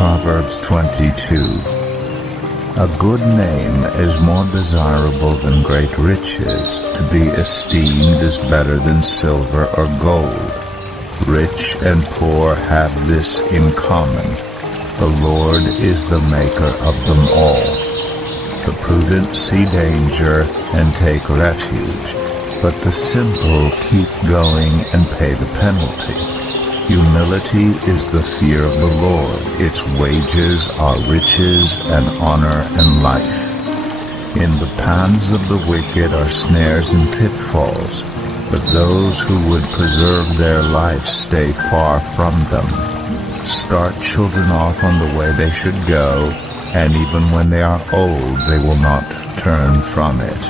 Proverbs 22. A good name is more desirable than great riches. To be esteemed is better than silver or gold. Rich and poor have this in common. The Lord is the maker of them all. The prudent see danger and take refuge, but the simple keep going and pay the penalty. Humility is the fear of the Lord. Its wages are riches and honor and life. In the paths of the wicked are snares and pitfalls, but those who would preserve their life stay far from them. Start children off on the way they should go, and even when they are old they will not turn from it.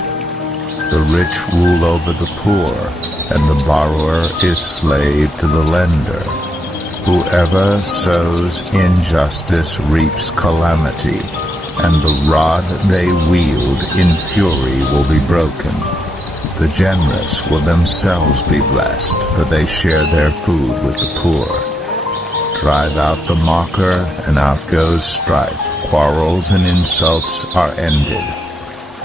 The rich rule over the poor, and the borrower is slave to the lender. Whoever sows injustice reaps calamity, and the rod they wield in fury will be broken. The generous will themselves be blessed, for they share their food with the poor. Drive out the mocker, and out goes strife. Quarrels and insults are ended.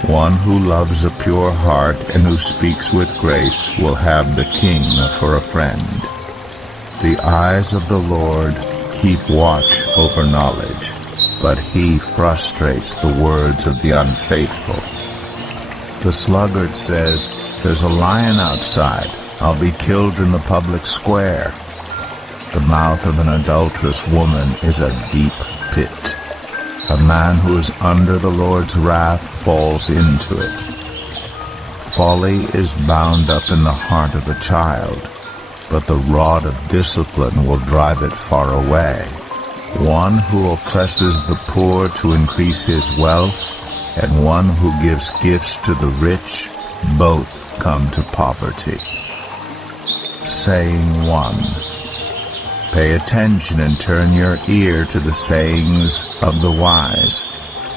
One who loves a pure heart and who speaks with grace will have the king for a friend. The eyes of the Lord keep watch over knowledge, but he frustrates the words of the unfaithful. The sluggard says, "There's a lion outside. I'll be killed in the public square." The mouth of an adulterous woman is a deep pit. A man who is under the Lord's wrath falls into it. Folly is bound up in the heart of a child, but the rod of discipline will drive it far away. One who oppresses the poor to increase his wealth, and one who gives gifts to the rich, both come to poverty. Saying 1. Pay attention and turn your ear to the sayings of the wise.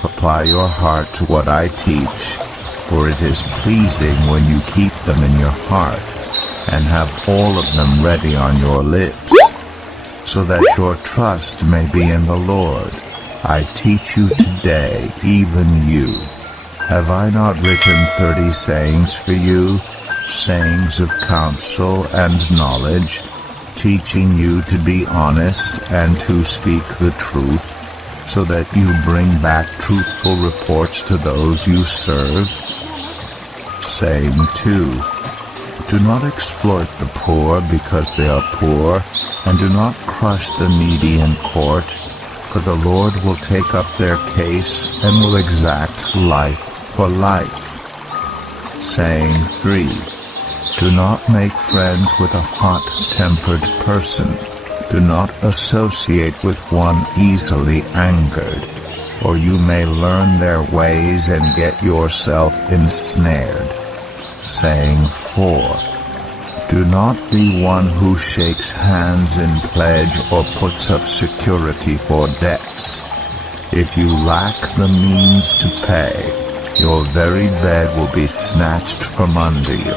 Apply your heart to what I teach, for it is pleasing when you keep them in your heart, and have all of them ready on your lips, so that your trust may be in the Lord. I teach you today, even you. Have I not written 30 sayings for you, sayings of counsel and knowledge, teaching you to be honest and to speak the truth, so that you bring back truthful reports to those you serve? Saying 2. Do not exploit the poor because they are poor, and do not crush the needy in court, for the Lord will take up their case and will exact life for life. Saying 3. Do not make friends with a hot-tempered person. Do not associate with one easily angered, or you may learn their ways and get yourself ensnared. Saying 4. Do not be one who shakes hands in pledge or puts up security for debts. If you lack the means to pay, your very bed will be snatched from under you.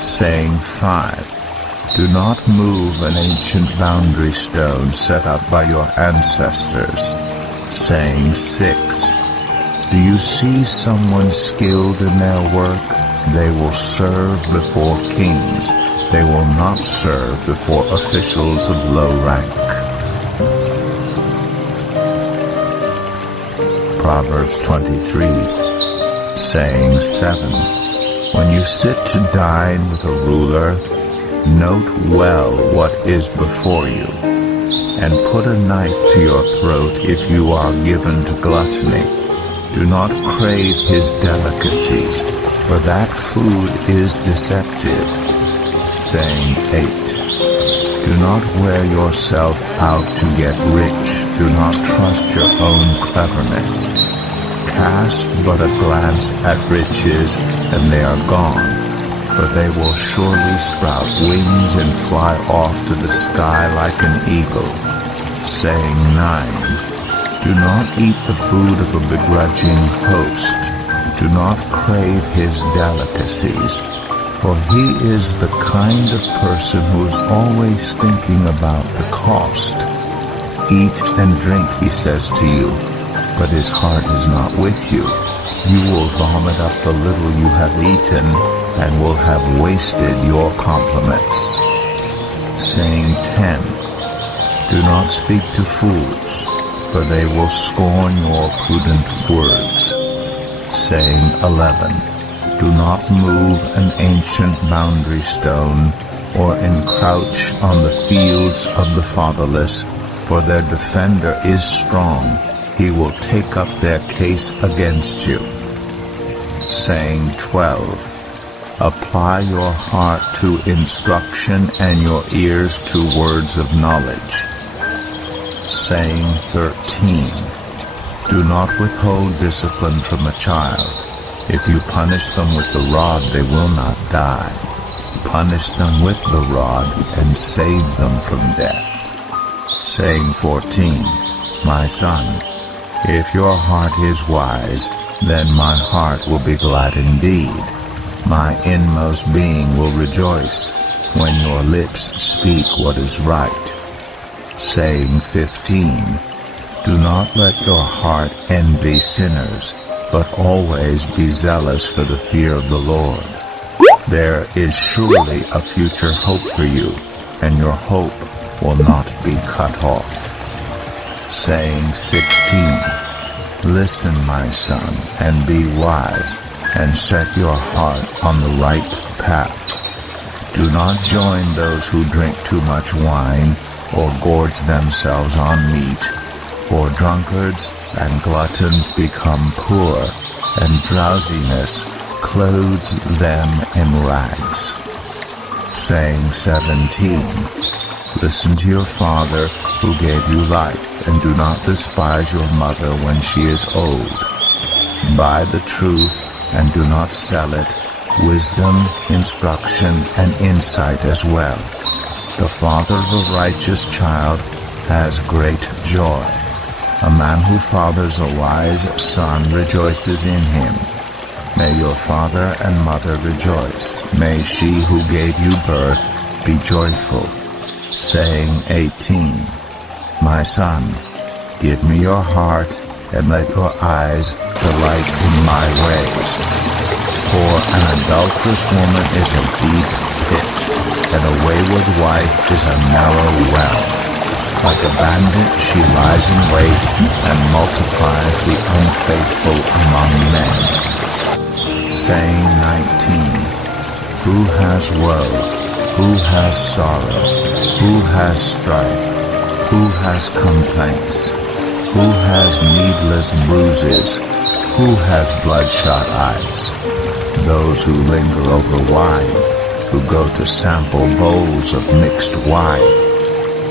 Saying 5. Do not move an ancient boundary stone set up by your ancestors. Saying 6. Do you see someone skilled in their work? They will serve before kings. They will not serve before officials of low rank. Proverbs 23, saying 7. When you sit to dine with a ruler, note well what is before you, and put a knife to your throat if you are given to gluttony. Do not crave his delicacy, for that food is deceptive. Saying 8. Do not wear yourself out to get rich. Do not trust your own cleverness. Cast but a glance at riches, and they are gone, for they will surely sprout wings and fly off to the sky like an eagle. Saying 9. Do not eat the food of a begrudging host. Do not crave his delicacies, for he is the kind of person who is always thinking about the cost. Eat and drink, he says to you, but his heart is not with you. You will vomit up the little you have eaten, and will have wasted your compliments. Saying 10. Do not speak to fools, for they will scorn your prudent words. Saying 11. Do not move an ancient boundary stone, or encroach on the fields of the fatherless, for their defender is strong. He will take up their case against you. Saying 12. Apply your heart to instruction and your ears to words of knowledge. Saying 13. Do not withhold discipline from a child. If you punish them with the rod, they will not die. Punish them with the rod and save them from death. Saying 14. My son, if your heart is wise, then my heart will be glad indeed. My inmost being will rejoice when your lips speak what is right. Saying 15. Do not let your heart envy sinners, but always be zealous for the fear of the Lord. There is surely a future hope for you, and your hope will not be cut off. Saying 16. Listen, my son, and be wise, and set your heart on the right path. Do not join those who drink too much wine, or gorge themselves on meat, for drunkards and gluttons become poor, and drowsiness clothes them in rags. Saying 17. Listen to your father who gave you life, and do not despise your mother when she is old. Buy the truth and do not sell it, wisdom, instruction, and insight as well. The father of a righteous child has great joy. A man who fathers a wise son rejoices in him. May your father and mother rejoice. May she who gave you birth be joyful. Saying 18. My son, give me your heart, and let your eyes delight in my ways. For an adulterous woman is a deep pit, and a wayward wife is a narrow well. Like a bandit she lies in wait, and multiplies the unfaithful among men. Saying 19. Who has woe? Who has sorrow? Who has strife? Who has complaints? Who has needless bruises? Who has bloodshot eyes? Those who linger over wine, who go to sample bowls of mixed wine.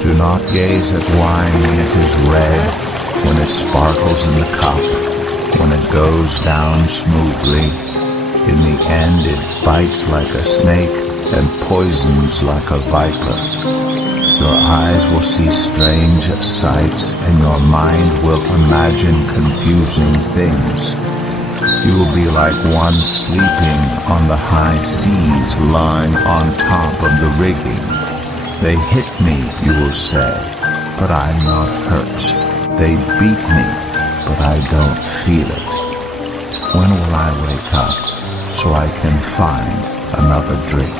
Do not gaze at wine when it is red, when it sparkles in the cup, when it goes down smoothly. In the end it bites like a snake and poisons like a viper. Your eyes will see strange sights and your mind will imagine confusing things. You will be like one sleeping on the high seas, lying on top of the rigging. They hit me, you will say, but I'm not hurt. They beat me, but I don't feel it. When will I wake up so I can find another drink?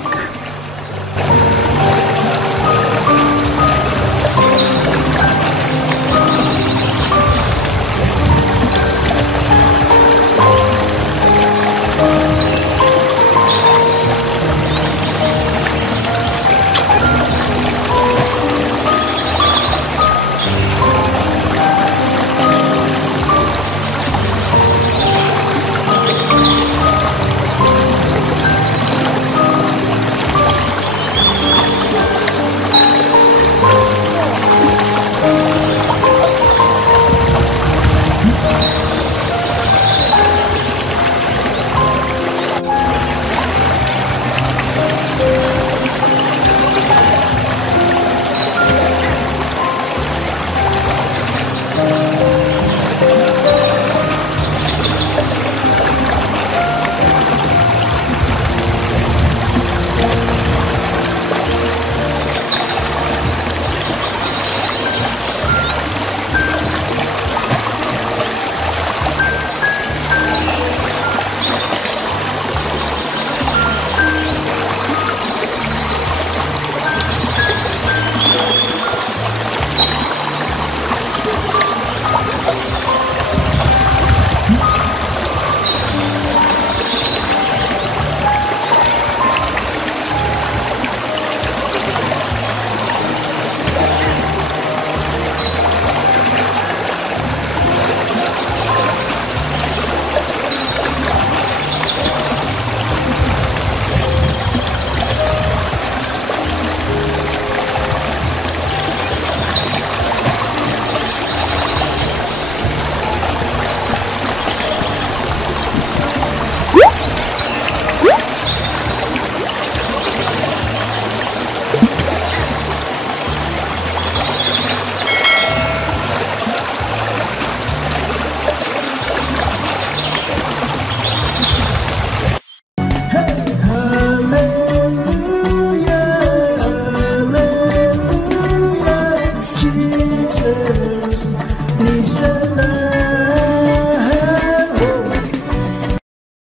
Jesus, He's alive.